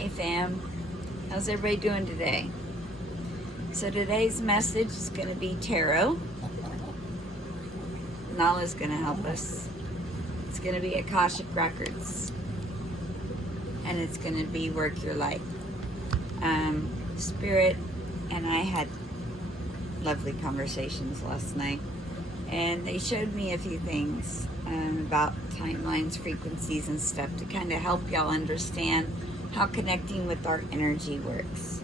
Hey fam, how's everybody doing today? So today's message is going to be tarot. Nala's going to help us. It's going to be Akashic records, and it's going to be work your light. Spirit and I had lovely conversations last night, and they showed me a few things about timelines, frequencies, and stuff to kind of help y'all understand how connecting with our energy works.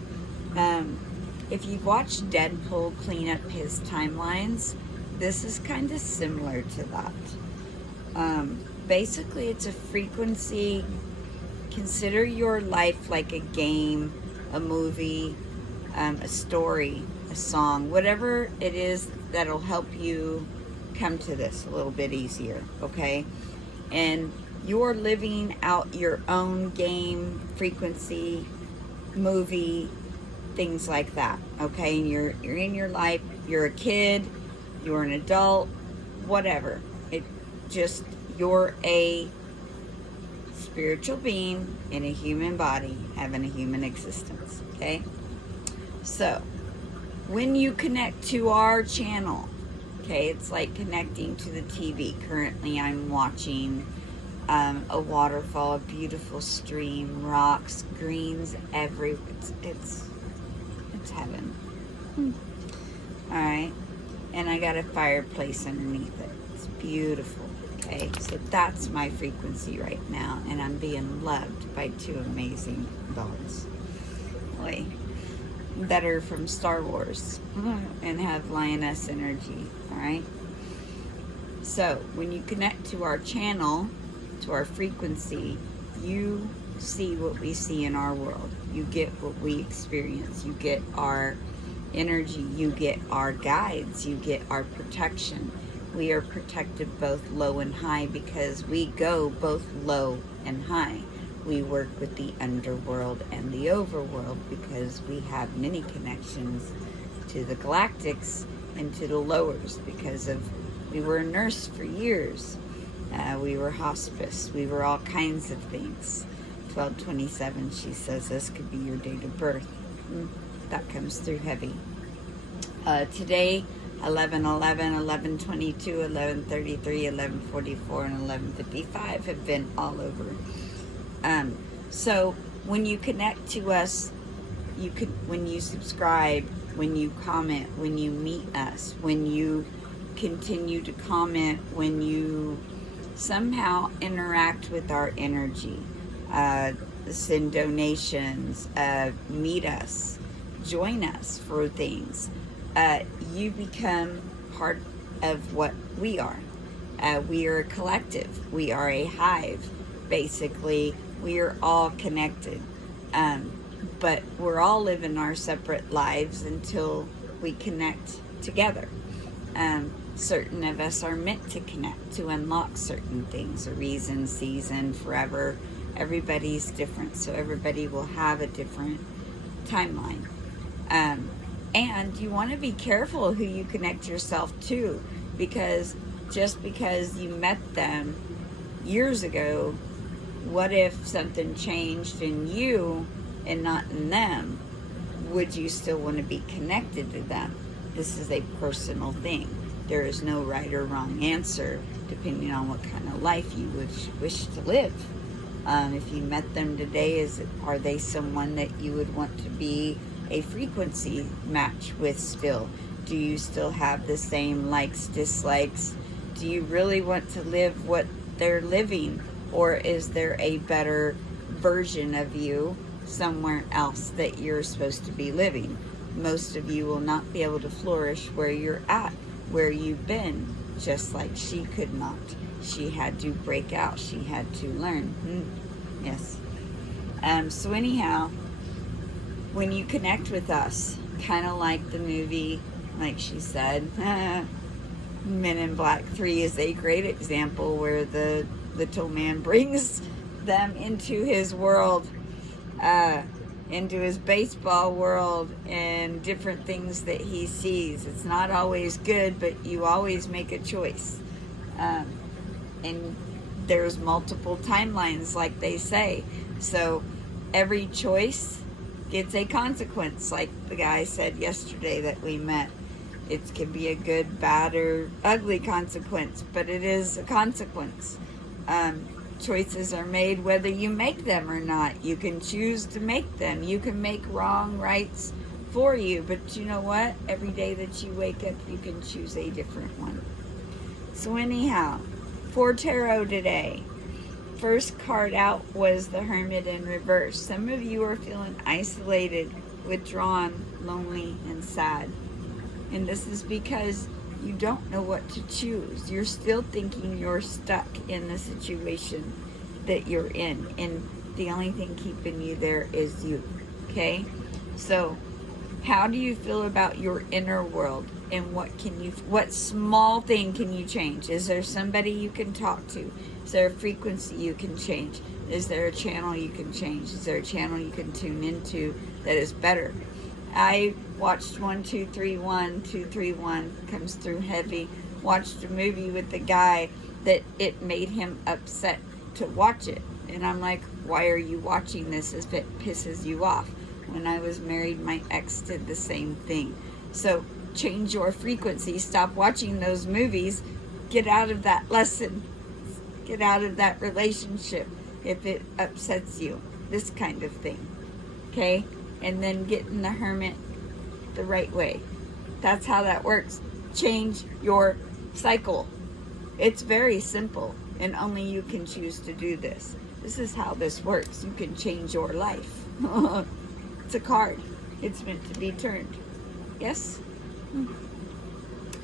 If you've watched Deadpool clean up his timelines, this is kind of similar to that. Basically, it's a frequency. Consider your life like a game, a movie, a story, a song, whatever it is that'll help you come to this a little bit easier, okay? And you're living out your own game, frequency, movie, things like that, okay? And you're in your life, you're a kid, you're an adult, whatever. You're a spiritual being in a human body having a human existence, okay? So when you connect to our channel, okay, it's like connecting to the TV. Currently I'm watching a waterfall, a beautiful stream, rocks, greens everywhere. It's heaven. All right, and I got a fireplace underneath it. It's beautiful. Okay, so that's my frequency right now, and I'm being loved by two amazing dogs, that are from Star Wars and have lioness energy. All right. So when you connect to our channel, to our frequency, you see what we see in our world. You get what we experience. You get our energy. You get our guides. You get our protection. We are protected both low and high because we go both low and high. We work with the underworld and the overworld because we have many connections to the Galactics and to the lowers because we were a nurse for years. We were hospice. We were all kinds of things. 1227, she says, this could be your date of birth. That comes through heavy. Today, 11:11, 11:22, 11:33, 11:44, and 11:55 have been all over. So when you connect to us, when you subscribe, when you comment, when you meet us, when you continue to comment, when you somehow interact with our energy, send donations, meet us, join us for things, you become part of what we are. We are a collective. We are a hive. Basically, we are all connected. But we're all living our separate lives until we connect together. Certain of us are meant to connect, to unlock certain things, a reason, season, forever. Everybody's different, so everybody will have a different timeline. And you want to be careful who you connect yourself to, because just because you met them years ago, what if something changed in you and not in them? Would you still want to be connected to them? This is a personal thing. There is no right or wrong answer depending on what kind of life you would wish to live. If you met them today, are they someone that you would want to be a frequency match with still? Do you still have the same likes, dislikes? Do you really want to live what they're living? Or is there a better version of you somewhere else that you're supposed to be living? Most of you will not be able to flourish where you're at, where you've been, just like she could not. She had to break out. She had to learn. Yes. So anyhow, when you connect with us, kind of like the movie, like she said, Men in Black 3 is a great example where the little man brings them into his world, into his baseball world, and different things that he sees. It's not always good, but you always make a choice. And there's multiple timelines, like they say. So every choice gets a consequence, like the guy said yesterday that we met. It can be a good, bad, or ugly consequence, but it is a consequence. Choices are made whether you make them or not. You can choose to make them. You can make wrong rights for you, but you know what? Every day that you wake up, you can choose a different one. So anyhow, for tarot today, first card out was the Hermit in reverse. Some of you are feeling isolated, withdrawn, lonely, and sad. And this is because you don't know what to choose. You're still thinking you're stuck in the situation that you're in. And the only thing keeping you there is you. Okay? So, how do you feel about your inner world? And what small thing can you change? Is there somebody you can talk to? Is there a frequency you can change? Is there a channel you can change? Is there a channel you can tune into that is better? I watched 1231 comes through heavy. Watched a movie with the guy that it made him upset to watch it. And I'm like, why are you watching this if it pisses you off? When I was married, my ex did the same thing. So change your frequency. Stop watching those movies. Get out of that lesson. Get out of that relationship if it upsets you. This kind of thing. Okay? And then get in the Hermit the right way. That's how that works. Change your cycle. It's very simple, and only you can choose to do this. This is how this works. You can change your life. It's a card. It's meant to be turned. Yes?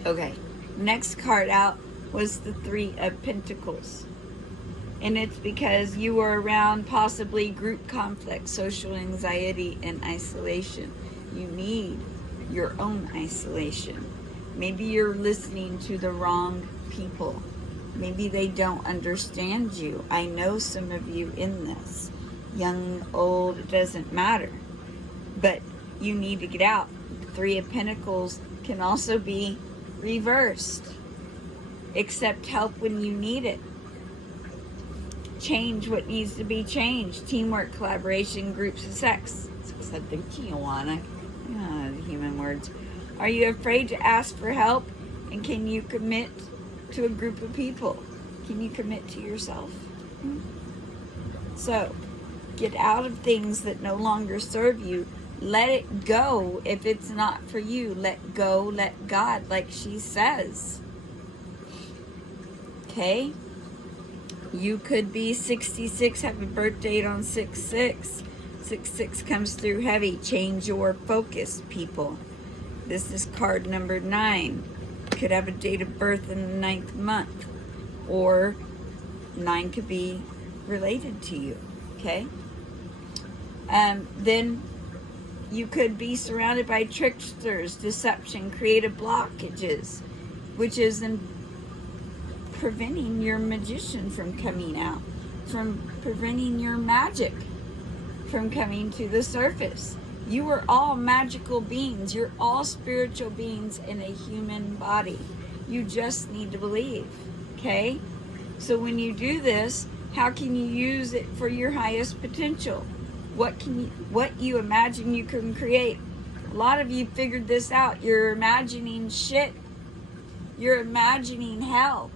Okay. Next card out was the Three of Pentacles. And it's because you were around possibly group conflict, social anxiety, and isolation. You need your own isolation. Maybe you're listening to the wrong people. Maybe they don't understand you. I know some of you in this. Young, old, it doesn't matter. But you need to get out. The Three of Pentacles can also be reversed. Accept help when you need it. Change what needs to be changed. Teamwork, collaboration, groups of sex. Something Tijuana. The human words. Are you afraid to ask for help? And can you commit to a group of people? Can you commit to yourself? So, get out of things that no longer serve you. Let it go if it's not for you. Let go, let God, like she says. Okay? You could be 66, have a birth date on 6/6. 6/6 comes through heavy. Change your focus, people. This is card number 9. Could have a date of birth in the 9th month. Or 9 could be related to you. Okay? Then you could be surrounded by tricksters, deception, creative blockages, which is in preventing your magician from coming out, from preventing your magic from coming to the surface. You are all magical beings. You're all spiritual beings in a human body. You just need to believe, okay? So when you do this, how can you use it for your highest potential? What you imagine you can create? A lot of you figured this out. You're imagining shit. You're imagining hell.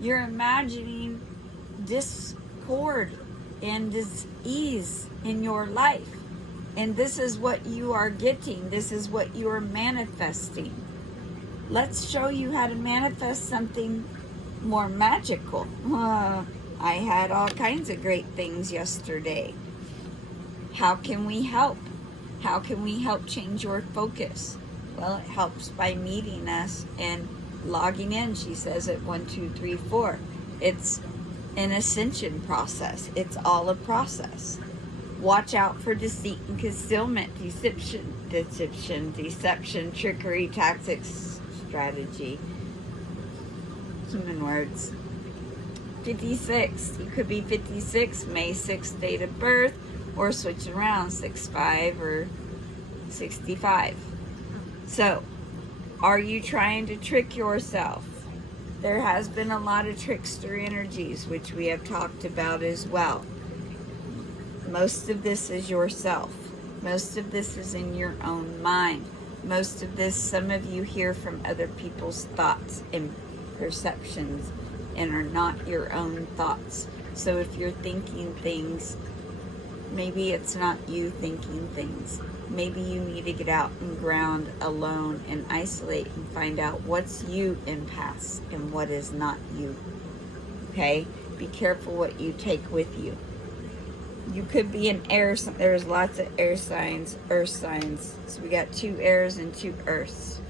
You're imagining discord and dis-ease in your life. And this is what you are getting. This is what you are manifesting. Let's show you how to manifest something more magical. I had all kinds of great things yesterday. How can we help? How can we help change your focus? Well, it helps by meeting us and logging in, she says, at 1, 2, 3, 4. It's an ascension process. It's all a process. Watch out for deceit and concealment, deception, trickery, tactics, strategy. Human words. 56. You could be 56, May 6th date of birth, or switch around, 65 or 65. So, are you trying to trick yourself? There has been a lot of trickster energies, which we have talked about as well. Most of this is yourself. Most of this is in your own mind. Most of this, some of you hear from other people's thoughts and perceptions and are not your own thoughts. So if you're thinking things, maybe it's not you thinking things. Maybe you need to get out and ground alone and isolate and find out what's you in past and what is not you. Okay? Be careful what you take with you. You could be an air sign. There's lots of air signs, earth signs. So we got 2 airs and 2 earths.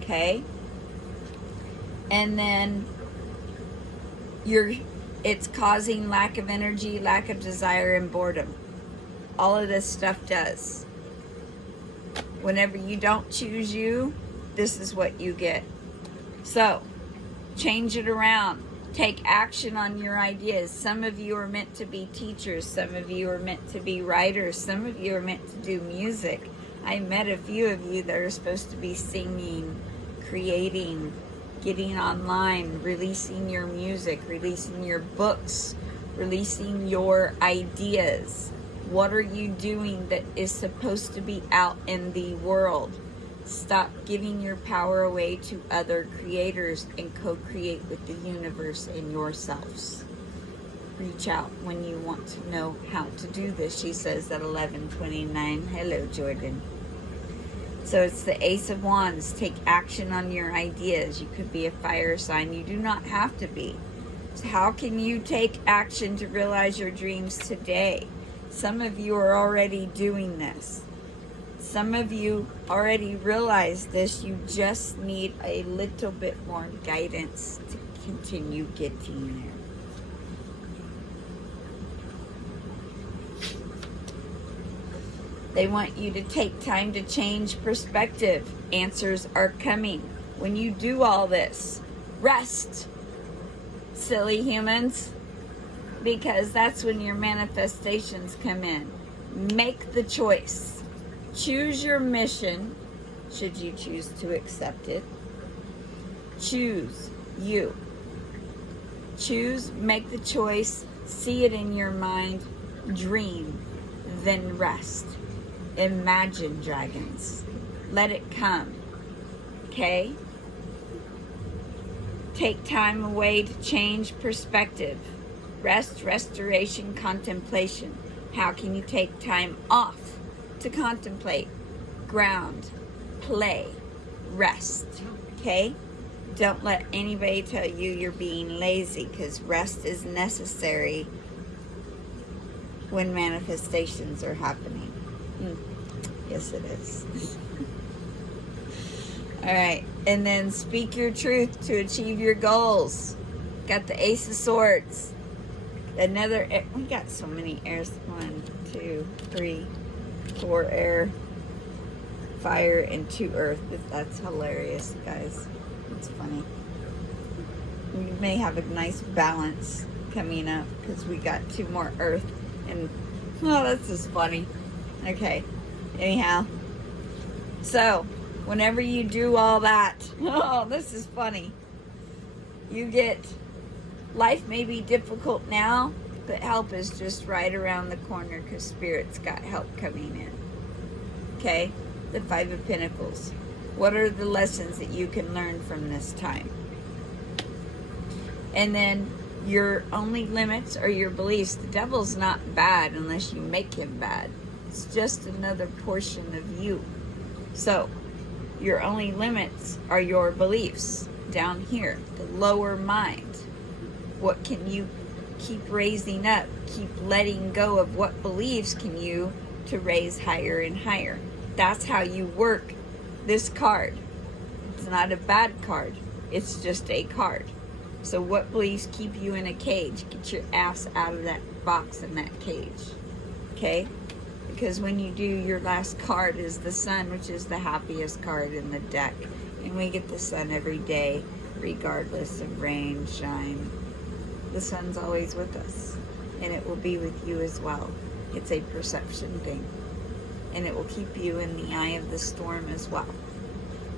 Okay? And then it's causing lack of energy, lack of desire, and boredom. All of this stuff does. Whenever you don't choose you, this is what you get. So, change it around. Take action on your ideas. Some of you are meant to be teachers. Some of you are meant to be writers. Some of you are meant to do music. I met a few of you that are supposed to be singing, creating, getting online, releasing your music, releasing your books, releasing your ideas. What are you doing that is supposed to be out in the world? Stop giving your power away to other creators and co-create with the universe and yourselves. Reach out when you want to know how to do this, she says at 11:29. Hello, Jordan. So it's the Ace of Wands. Take action on your ideas. You could be a fire sign. You do not have to be. So how can you take action to realize your dreams today? Some of you are already doing this. Some of you already realize this. You just need a little bit more guidance to continue getting there. They want you to take time to change perspective. Answers are coming. When you do all this, rest, silly humans, because that's when your manifestations come in. Make the choice. Choose your mission, should you choose to accept it. Choose you. Choose, make the choice, see it in your mind, dream, then rest. Imagine dragons. Let it come. Okay? Take time away to change perspective. Rest, restoration, contemplation. How can you take time off to contemplate, ground, play, rest? Okay? Don't let anybody tell you you're being lazy, because rest is necessary when manifestations are happening. Yes, it is. All right. And then speak your truth to achieve your goals. Got the Ace of Swords. Another, we got so many airs. 1, 2, 3, 4 air, fire, and 2 earth. That's hilarious, guys. It's funny. We may have a nice balance coming up because we got 2 more earth. And, oh, that's just funny. Okay. Anyhow. So, whenever you do all that, oh, this is funny. You get, life may be difficult now, but help is just right around the corner because Spirit's got help coming in. Okay? The 5 of Pentacles. What are the lessons that you can learn from this time? And then your only limits are your beliefs. The devil's not bad unless you make him bad. It's just another portion of you. So, your only limits are your beliefs down here, the lower mind. What can you keep raising up? Keep letting go of what beliefs can you to raise higher and higher. That's how you work this card. It's not a bad card. It's just a card. So what beliefs keep you in a cage? Get your ass out of that box in that cage. Okay? Because when you do, your last card is the sun, which is the happiest card in the deck. And we get the sun every day, regardless of rain, shine. The sun's always with us. And it will be with you as well. It's a perception thing. And it will keep you in the eye of the storm as well.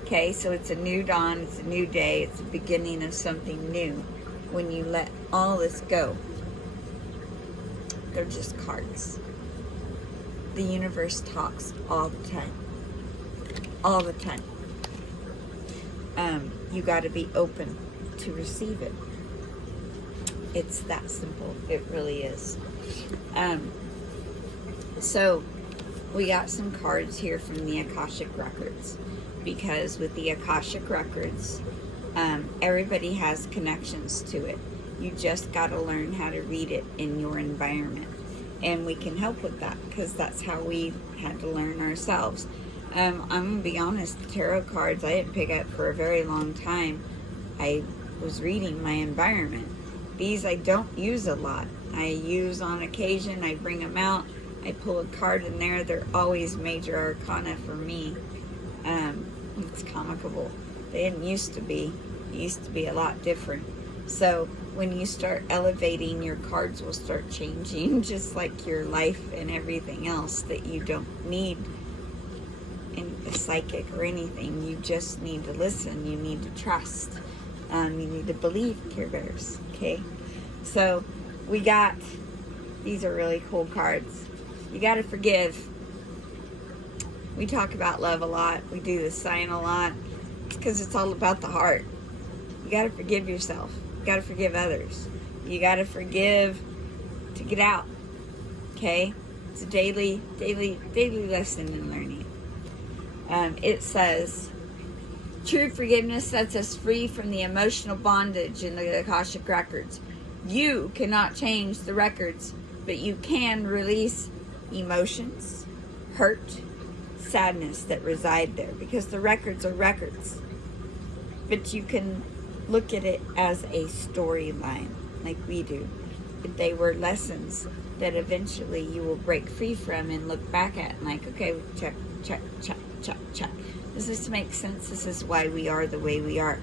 Okay, so it's a new dawn, it's a new day, it's the beginning of something new when you let all this go. They're just cards. The universe talks all the time. All the time. You got to be open to receive it. It's that simple. It really is. So we got some cards here from the Akashic records, because with the Akashic records, everybody has connections to it. You just got to learn how to read it in your environment, and we can help with that, because that's how we had to learn ourselves. I'm gonna be honest, the tarot cards I didn't pick up for a very long time. I was reading my environment. These I don't use a lot. I use on occasion. I bring them out. I pull a card in there. They're always major arcana for me. It's comical. They didn't used to be. It used to be a lot different. So when you start elevating, your cards will start changing, just like your life and everything else that you don't need in a psychic or anything. You just need to listen. You need to trust. You need to believe, Care Bears. Okay? So we got, these are really cool cards. You got to forgive. We talk about love a lot. We do this sign a lot. It's because it's all about the heart. You got to forgive yourself. You got to forgive others. You got to forgive to get out. Okay? It's a daily lesson in learning. It says, true forgiveness sets us free from the emotional bondage in the Akashic records. You cannot change the records, but you can release emotions, hurt, sadness that reside there, because the records are records. But you can look at it as a storyline, like we do. But they were lessons that eventually you will break free from and look back at, and like, okay, check. Does this make sense? This is why we are the way we are.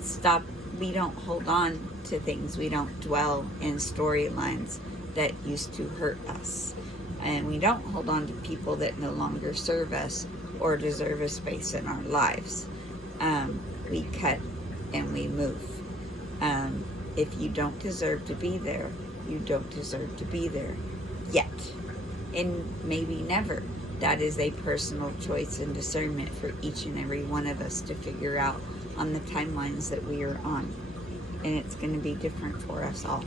Stop. We don't hold on to things. We don't dwell in storylines that used to hurt us. And we don't hold on to people that no longer serve us or deserve a space in our lives. We cut and we move. If you don't deserve to be there, you don't deserve to be there yet. And maybe never. That is a personal choice and discernment for each and every one of us to figure out on the timelines that we are on. And it's going to be different for us all.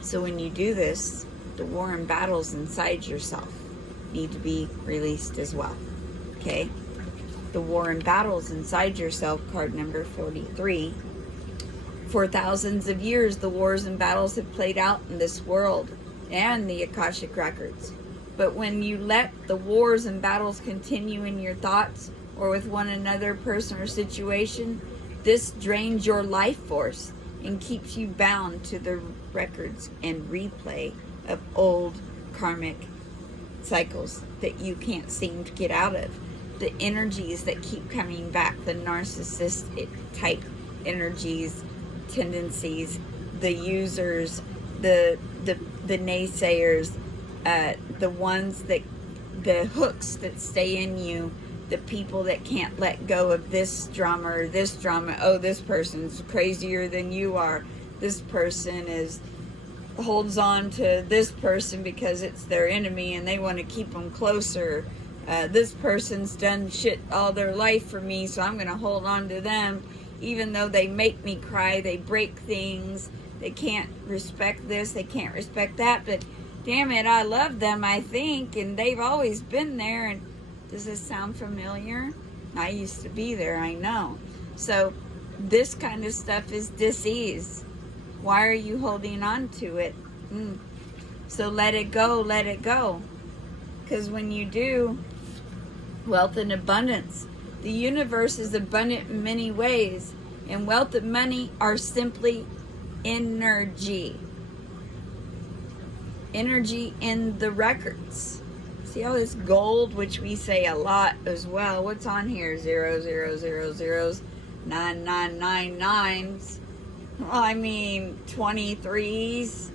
So when you do this, the war and battles inside yourself need to be released as well. Okay? The war and battles inside yourself, card number 43. For thousands of years, the wars and battles have played out in this world and the Akashic records. But when you let the wars and battles continue in your thoughts or with one another, person or situation, this drains your life force and keeps you bound to the records and replay of old karmic cycles that you can't seem to get out of. The energies that keep coming back, the narcissistic type energies, tendencies, the users, the naysayers, the ones that, the hooks that stay in you, the people that can't let go of this drama or this drama. Oh, this person's crazier than you are. This person holds on to this person because it's their enemy and they want to keep them closer. This person's done shit all their life for me, so I'm going to hold on to them. Even though they make me cry, they break things, they can't respect this, they can't respect that, but damn it, I love them, I think, and they've always been there. And does this sound familiar? I used to be there, I know. So this kind of stuff is dis-ease. Why are you holding on to it? So let it go, let it go. Because when you do, wealth and abundance. The universe is abundant in many ways, and wealth and money are simply energy. Energy in the records. See all this gold, which we say a lot as well. What's on here? 0000s, 9999s. Well, I mean 23s.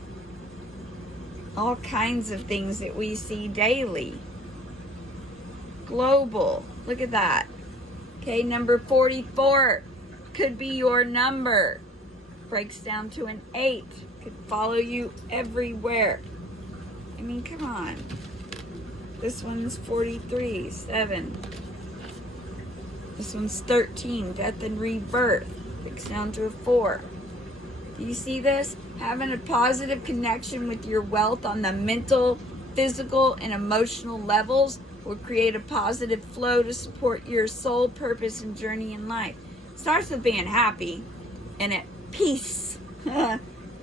All kinds of things that we see daily. Global. Look at that. Okay, number 44 could be your number. Breaks down to an 8. could follow you everywhere. I mean, come on. This one's 43, 7. This one's 13, death and rebirth. Breaks down to a 4. Do you see this? Having a positive connection with your wealth on the mental, physical, and emotional levels will create a positive flow to support your soul purpose and journey in life. It starts with being happy and at peace.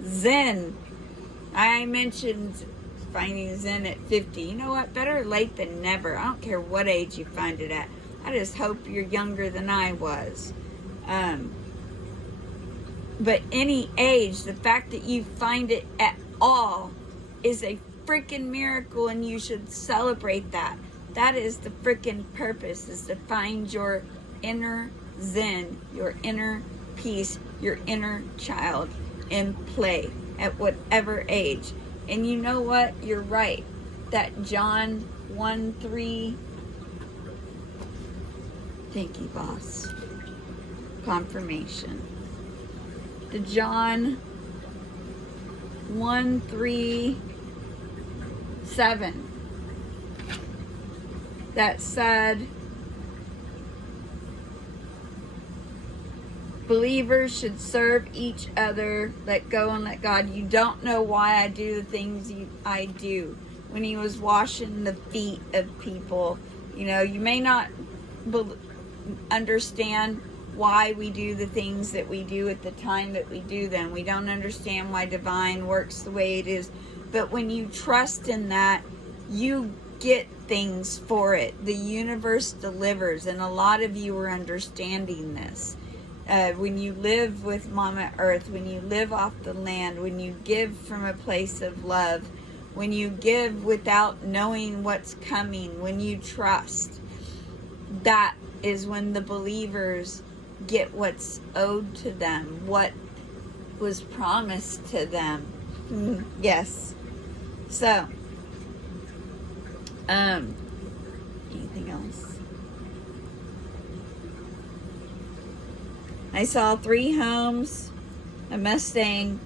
Zen. I mentioned finding Zen at 50. You know what? Better late than never. I don't care what age you find it at. I just hope you're younger than I was. But any age, the fact that you find it at all is a freaking miracle, and you should celebrate that. That is the freaking purpose, is to find your inner Zen, your inner peace, your inner child in play at whatever age. And you know what? You're right. That John 1:3. Thank you, boss. Confirmation. The John 1:3-7 that said believers should serve each other, let go and let God. You don't know why I do the things I do. When he was washing the feet of people, you know, you may not understand why we do the things that we do at the time that we do them. We don't understand why divine works the way it is. But when you trust in that, you get things for it. The universe delivers. And a lot of you are understanding this. When you live with Mama Earth, when you live off the land, when you give from a place of love, when you give without knowing what's coming, when you trust, that is when the believers get what's owed to them, what was promised to them. Yes. So, anything else? I saw 3 homes, a Mustang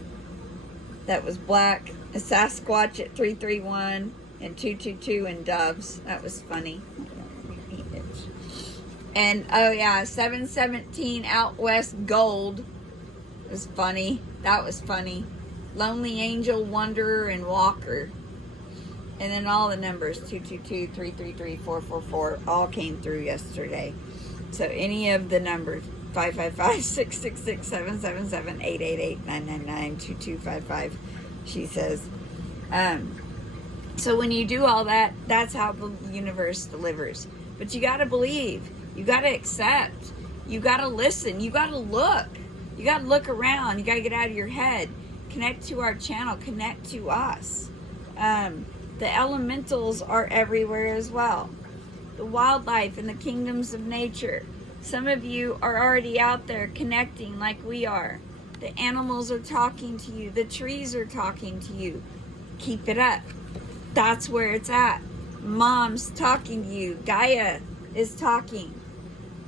that was black, a Sasquatch at 331, and 222 in doves. That was funny. And, oh yeah, 717 out west gold was funny. That was funny. Lonely Angel, Wanderer, and Walker. And then all the numbers, 222, 333, 444, all came through yesterday. So any of the numbers, 555, 666, 777, 888, 999, 2255, she says. So when you do all that, that's how the universe delivers. But you got to believe. You got to accept. You got to listen. You got to look. You got to look around. You got to get out of your head. Connect to our channel. Connect to us. The elementals are everywhere as well. The wildlife and the kingdoms of nature. Some of you are already out there connecting like we are. The animals are talking to you. The trees are talking to you. Keep it up. That's where it's at. Mom's talking to you. Gaia is talking.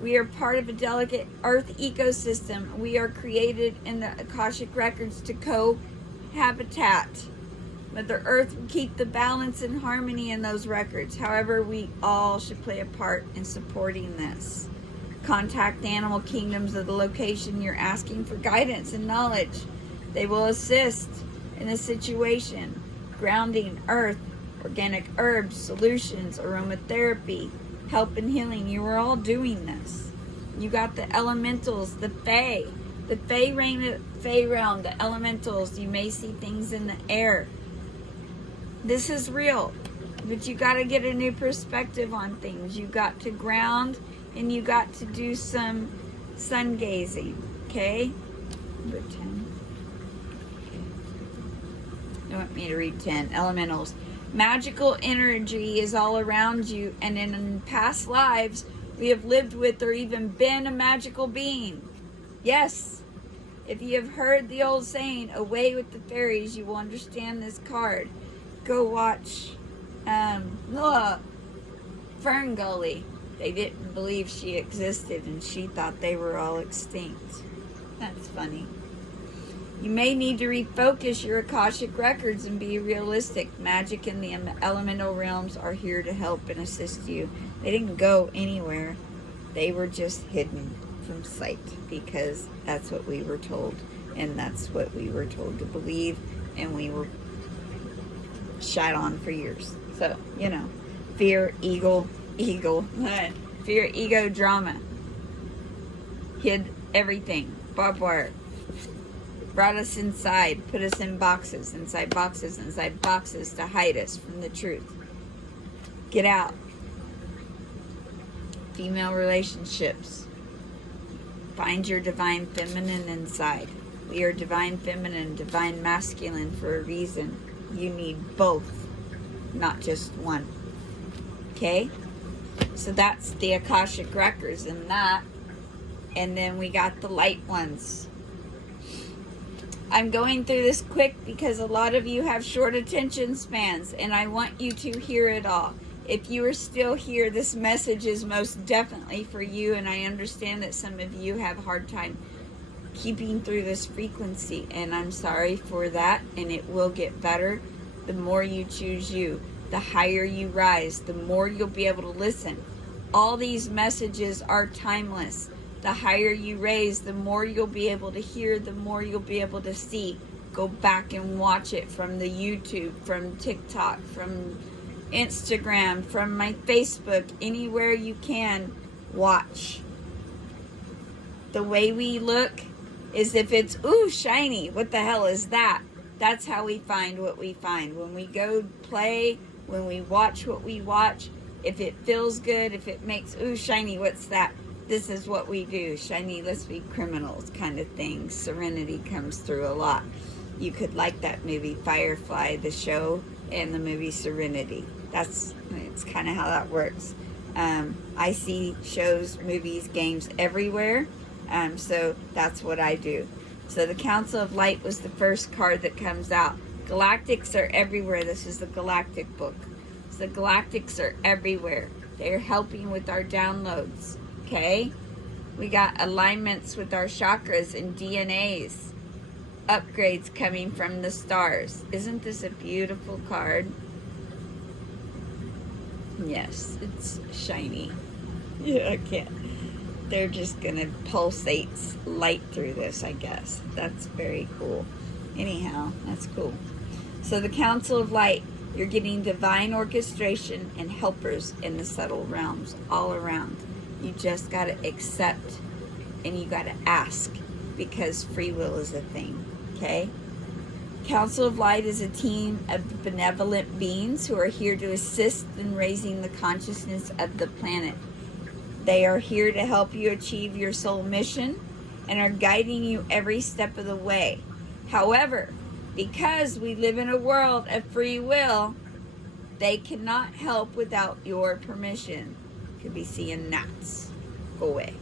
We are part of a delicate earth ecosystem. We are created in the Akashic records to cohabitat. Mother Earth will keep the balance and harmony in those records. However, we all should play a part in supporting this. Contact the animal kingdoms of the location you're asking for guidance and knowledge. They will assist in the situation. Grounding, earth, organic herbs, solutions, aromatherapy, help and healing. You are all doing this. You got the elementals, the Fae realm, the elementals. You may see things in the air. This is real, but you got to get a new perspective on things. You got to ground, and you got to do some sun gazing. Okay, number 10. Okay. You want me to read 10? Elementals. Magical energy is all around you, and in past lives, we have lived with or even been a magical being. Yes, if you have heard the old saying, away with the fairies, you will understand this card. Go watch Fern Gully. They didn't believe she existed, and she thought they were all extinct. That's funny. You may need to refocus your Akashic records and be realistic. Magic and the elemental realms are here to help and assist you. They didn't go anywhere. They were just hidden from sight because that's what we were told. And that's what we were told to believe. And we were shot on for years. So, you know, fear, eagle, fear, ego, drama. Hid everything. Barbed wire. Brought us inside, put us in boxes, inside boxes to hide us from the truth. Get out. Female relationships. Find your divine feminine inside. We are divine feminine, divine masculine for a reason. You need both, not just one. Okay? So that's the Akashic records and that. And then we got the light ones. I'm going through this quick because a lot of you have short attention spans and I want you to hear it all. If you are still here, this message is most definitely for you, and I understand that some of you have a hard time keeping through this frequency, and I'm sorry for that, and it will get better the more you choose you. The higher you rise, the more you'll be able to listen. All these messages are timeless. The higher you raise, the more you'll be able to hear, the more you'll be able to see. Go back and watch it from the YouTube, from TikTok, from Instagram, from my Facebook, anywhere you can. Watch. The way we look is if it's, ooh, shiny, what the hell is that? That's how we find what we find. When we go play, when we watch what we watch, if it feels good, if it makes, ooh, shiny, what's that? This is what we do. Shiny, let's be criminals kind of thing. Serenity comes through a lot. You could like that movie, Firefly, the show, and the movie Serenity. It's kind of how that works. I see shows, movies, games everywhere. So that's what I do. So the Council of Light was the first card that comes out. Galactics are everywhere. This is the Galactic book. So the Galactics are everywhere. They're helping with our downloads. Okay, we got alignments with our chakras and DNAs, upgrades coming from the stars. Isn't this a beautiful card? Yes, it's shiny. Yeah, I can't. They're just gonna pulsate light through this, I guess. That's very cool. Anyhow, that's cool. So the Council of Light, you're getting divine orchestration and helpers in the subtle realms all around. You just got to accept and you got to ask because free will is a thing, okay? Council of Light is a team of benevolent beings who are here to assist in raising the consciousness of the planet. They are here to help you achieve your soul mission and are guiding you every step of the way. However, because we live in a world of free will, they cannot help without your permission. Could be seeing gnats. Go away.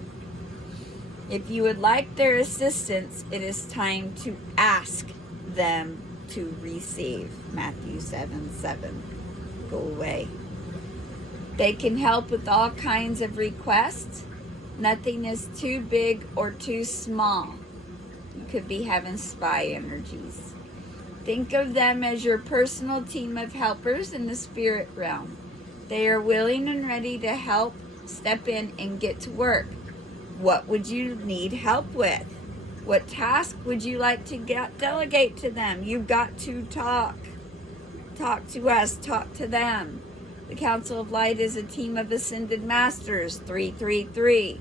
If you would like their assistance, it is time to ask them to receive. Matthew 7:7. Go away. They can help with all kinds of requests. Nothing is too big or too small. You could be having spy energies. Think of them as your personal team of helpers in the spirit realm. They are willing and ready to help, step in, and get to work. What would you need help with? What task would you like to delegate to them? You've got to talk. Talk to us, talk to them. The Council of Light is a team of ascended masters, 333.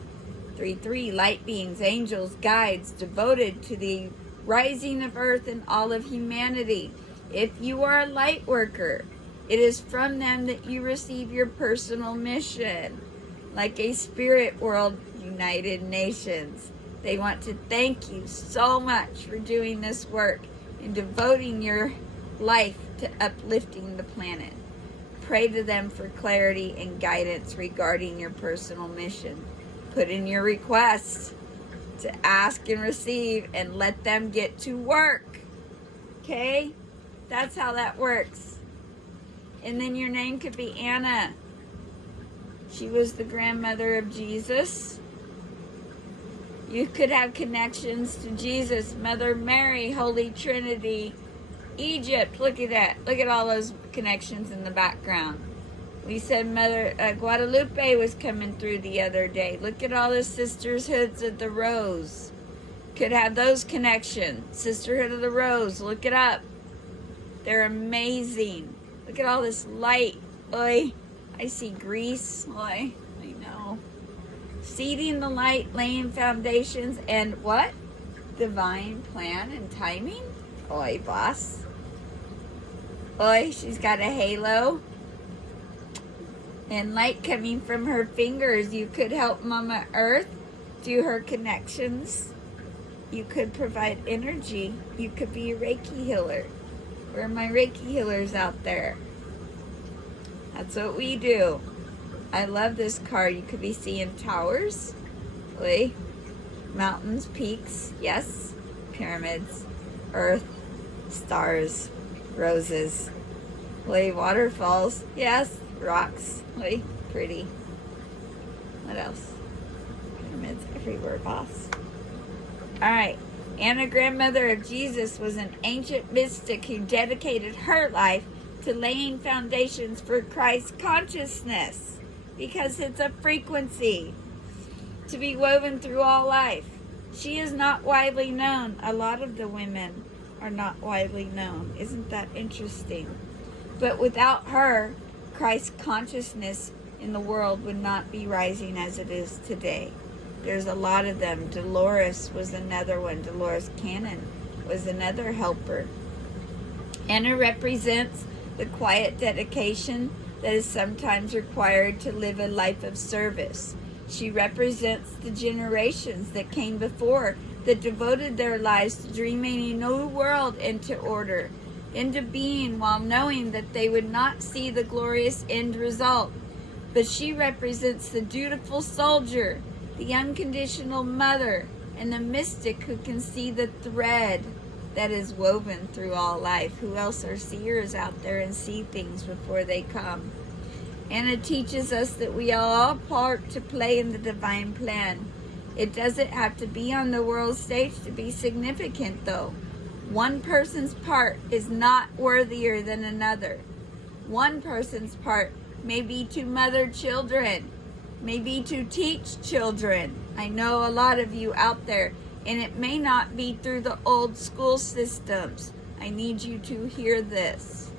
3 light beings, angels, guides, devoted to the rising of earth and all of humanity. If you are a light worker, it is from them that you receive your personal mission, like a spirit world, United Nations. They want to thank you so much for doing this work and devoting your life to uplifting the planet. Pray to them for clarity and guidance regarding your personal mission. Put in your requests to ask and receive and let them get to work. Okay? That's how that works. And then your name could be Anna. She was the grandmother of Jesus. You could have connections to Jesus, Mother Mary, Holy Trinity, Egypt. Look at that. Look at all those connections in the background. We said Mother Guadalupe was coming through the other day. Look at all the sisterhoods of the Rose. Could have those connections. Sisterhood of the Rose. Look it up. They're amazing. Look at all this light. Oy. I see grease. Oy. I know. Seeding the light, laying foundations, and what? Divine plan and timing? Oy, boss. Oy, she's got a halo. And light coming from her fingers. You could help Mama Earth do her connections. You could provide energy. You could be a Reiki healer. Where are my Reiki healers out there? That's what we do. I love this card. You could be seeing towers, mountains, peaks, yes, pyramids, earth, stars, roses, waterfalls, yes, rocks, pretty. What else? Pyramids everywhere, boss. All right. Anna, grandmother of Jesus, was an ancient mystic who dedicated her life to laying foundations for Christ consciousness, because it's a frequency to be woven through all life. She is not widely known. A lot of the women are not widely known. Isn't that interesting? But without her, Christ consciousness in the world would not be rising as it is today. There's a lot of them. Dolores was another one. Dolores Cannon was another helper. Anna represents the quiet dedication that is sometimes required to live a life of service. She represents the generations that came before, that devoted their lives to dreaming a new world into order, into being, while knowing that they would not see the glorious end result. But she represents the dutiful soldier, the unconditional mother, and the mystic who can see the thread that is woven through all life. Who else are seers out there and see things before they come? Anna teaches us that we are all part to play in the divine plan. It doesn't have to be on the world stage to be significant, though. One person's part is not worthier than another. One person's part may be to mother children, maybe to teach children. I know a lot of you out there, and it may not be through the old school systems. I need you to hear this.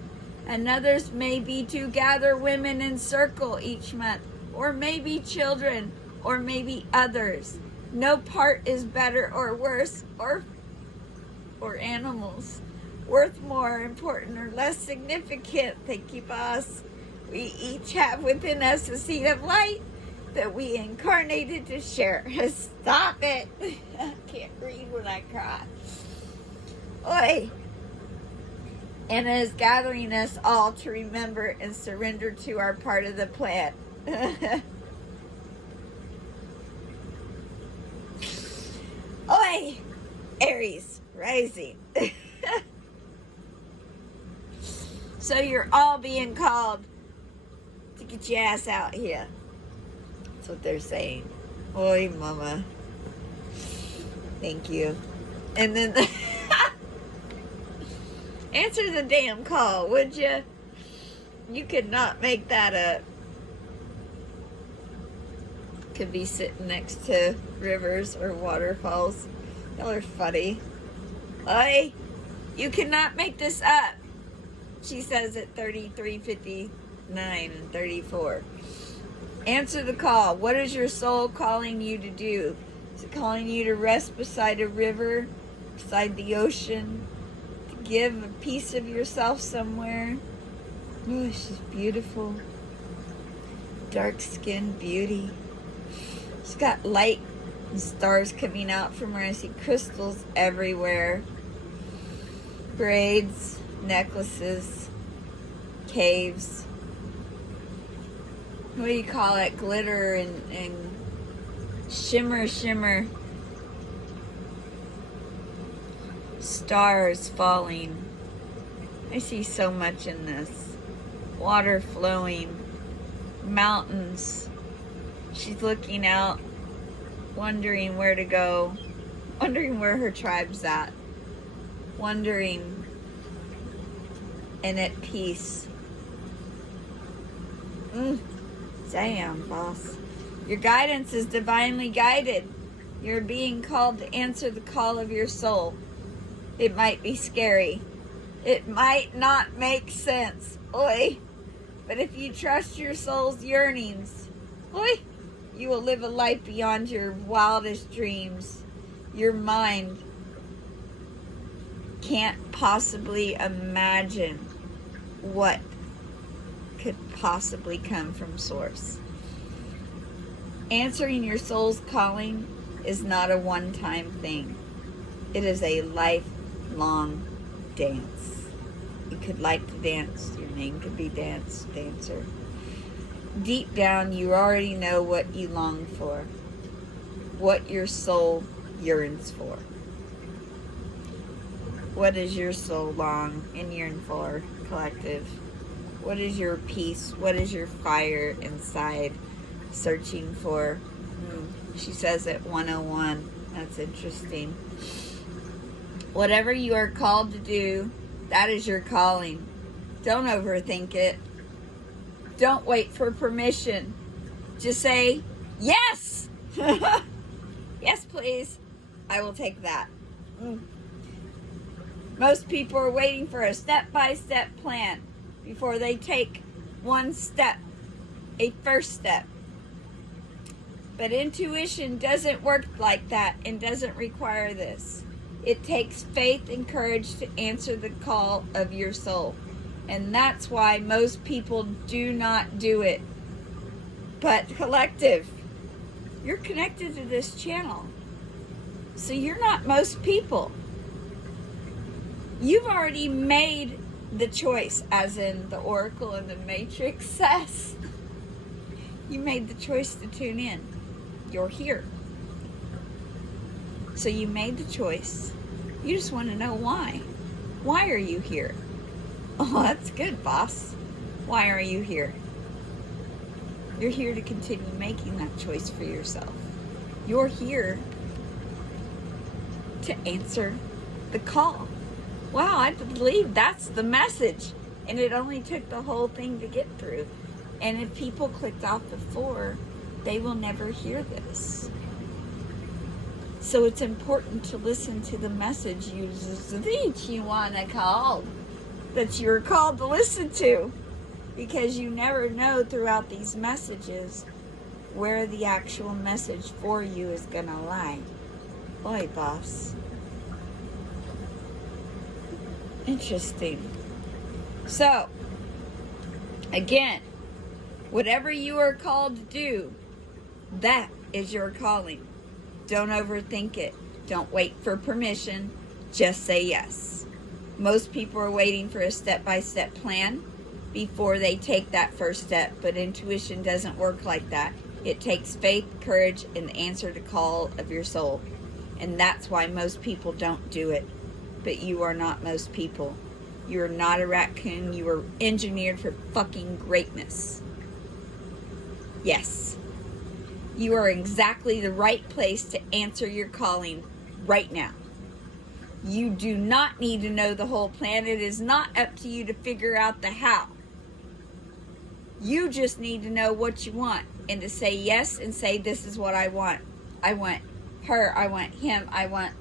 Another's may be to gather women in circle each month, or maybe children, or maybe others. No part is better or worse, or animals, worth more, important, or less significant. Thank you, boss. We each have within us a seed of light that we incarnated to share. Stop it. I can't read when I cry. Oi. Anna is gathering us all to remember and surrender to our part of the plan. Oi. Aries rising. So you're all being called to get your ass out here. That's what they're saying. Oi, mama. Thank you. And then answer the damn call, would you? You could not make that up. Could be sitting next to rivers or waterfalls. Y'all are funny. Oi, you cannot make this up. She says at 33:59 and 34. Answer the call. What is your soul calling you to do? Is it calling you to rest beside a river, beside the ocean, to give a piece of yourself somewhere? Oh, she's beautiful. Dark-skinned beauty. She's got light and stars coming out from her. I see crystals everywhere. Braids, necklaces, caves. What do you call it? Glitter and shimmer. Stars falling. I see so much in this. Water flowing. Mountains. She's looking out wondering where to go, wondering where her tribe's at, wondering and at peace. Damn, boss. Your guidance is divinely guided. You're being called to answer the call of your soul. It might be scary. It might not make sense, oi. But if you trust your soul's yearnings, oi, you will live a life beyond your wildest dreams. Your mind can't possibly imagine what could possibly come from Source. Answering your soul's calling is not a one-time thing. It is a lifelong dance. You could like to dance. Your name could be dancer. Deep down, you already know what you long for, what your soul yearns for. What does your soul long and yearn for, collective? What is your peace? What is your fire inside searching for? She says at 101. That's interesting. Whatever you are called to do, that is your calling. Don't overthink it. Don't wait for permission. Just say, yes! Yes, please. I will take that. Most people are waiting for a step-by-step plan before they take one step, a first step. But intuition doesn't work like that and doesn't require this. It takes faith and courage to answer the call of your soul. And that's why most people do not do it. But collective, you're connected to this channel. So you're not most people. You've already made the choice, as in the Oracle and the Matrix says. You made the choice to tune in. You're here. So you made the choice. You just want to know why. Why are you here? Oh, that's good, boss. Why are you here? You're here to continue making that choice for yourself. You're here to answer the call. Wow, I believe that's the message. And it only took the whole thing to get through. And if people clicked off before, they will never hear this. So it's important to listen to the message that you want to call, that you're called to listen to. Because you never know throughout these messages where the actual message for you is going to lie. Boy, boss. Interesting. So, again, whatever you are called to do, that is your calling. Don't overthink it. Don't wait for permission. Just say yes. Most people are waiting for a step-by-step plan before they take that first step, but intuition doesn't work like that. It takes faith, courage, and answer to call of your soul. And that's why most people don't do it. But you are not most people. You are not a raccoon. You were engineered for fucking greatness. Yes. You are exactly the right place to answer your calling right now. You do not need to know the whole plan. It is not up to you to figure out the how. You just need to know what you want and to say yes and say, this is what I want. I want her. I want him. I want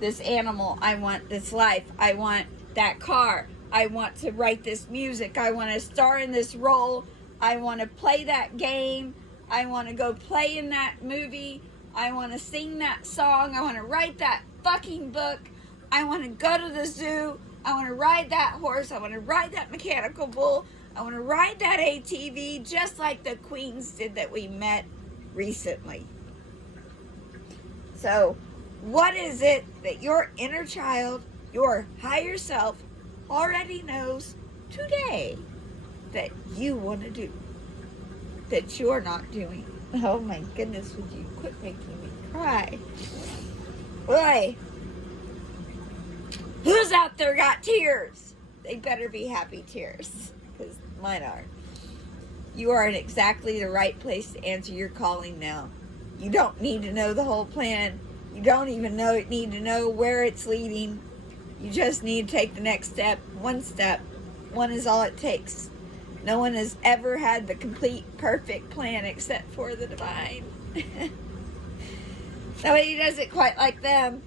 this animal. I want this life. I want that car. I want to write this music. I want to star in this role. I want to play that game. I want to go play in that movie. I want to sing that song. I want to write that fucking book. I want to go to the zoo. I want to ride that horse. I want to ride that mechanical bull. I want to ride that ATV just like the queens did that we met recently. So, what is it that your inner child, your higher self, already knows today that you want to do, that you're not doing? Oh my goodness, would you quit making me cry? Boy, who's out there got tears? They better be happy tears, because mine are. You are in exactly the right place to answer your calling now. You don't need to know the whole plan. You don't even need to know where it's leading. You just need to take the next step. One step. One is all it takes. No one has ever had the complete, perfect plan except for the divine. Nobody does it quite like them.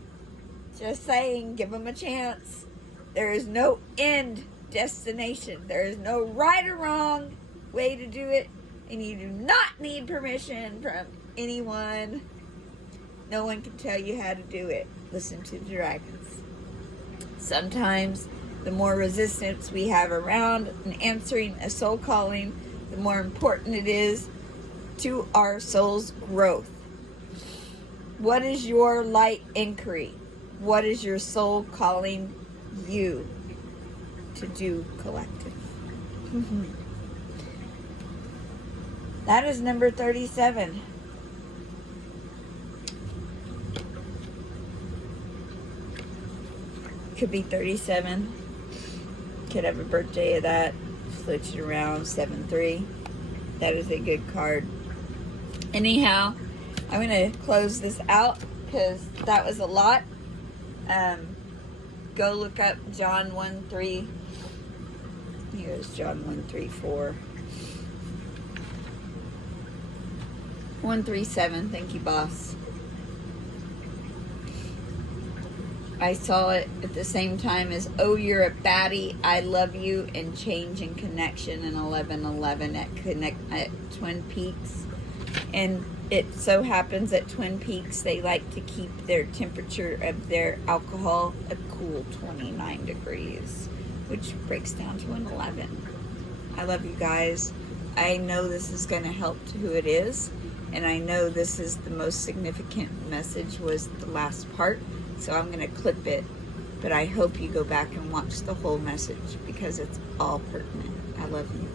Just saying, give them a chance. There is no end destination. There is no right or wrong way to do it. And you do not need permission from anyone. No one can tell you how to do it. Listen to the dragons. Sometimes the more resistance we have around and answering a soul calling, the more important it is to our soul's growth. What is your light inquiry? What is your soul calling you to do, collective? That is number 37. Could be 37. Could have a birthday of that. Switch it around. 7-3. That is a good card. Anyhow, I'm going to close this out because that was a lot. Go look up John 1:3. Here's John 1:3-4. 137. Thank you, boss. I saw it at the same time as "Oh, you're a baddie, I love you," and "Change and Connection" in 11:11 at Twin Peaks. And it so happens at Twin Peaks they like to keep their temperature of their alcohol a cool 29 degrees, which breaks down to an 11. I love you guys. I know this is going to help to who it is, and I know this is the most significant message was the last part, so I'm going to clip it, but I hope you go back and watch the whole message because it's all pertinent. I love you.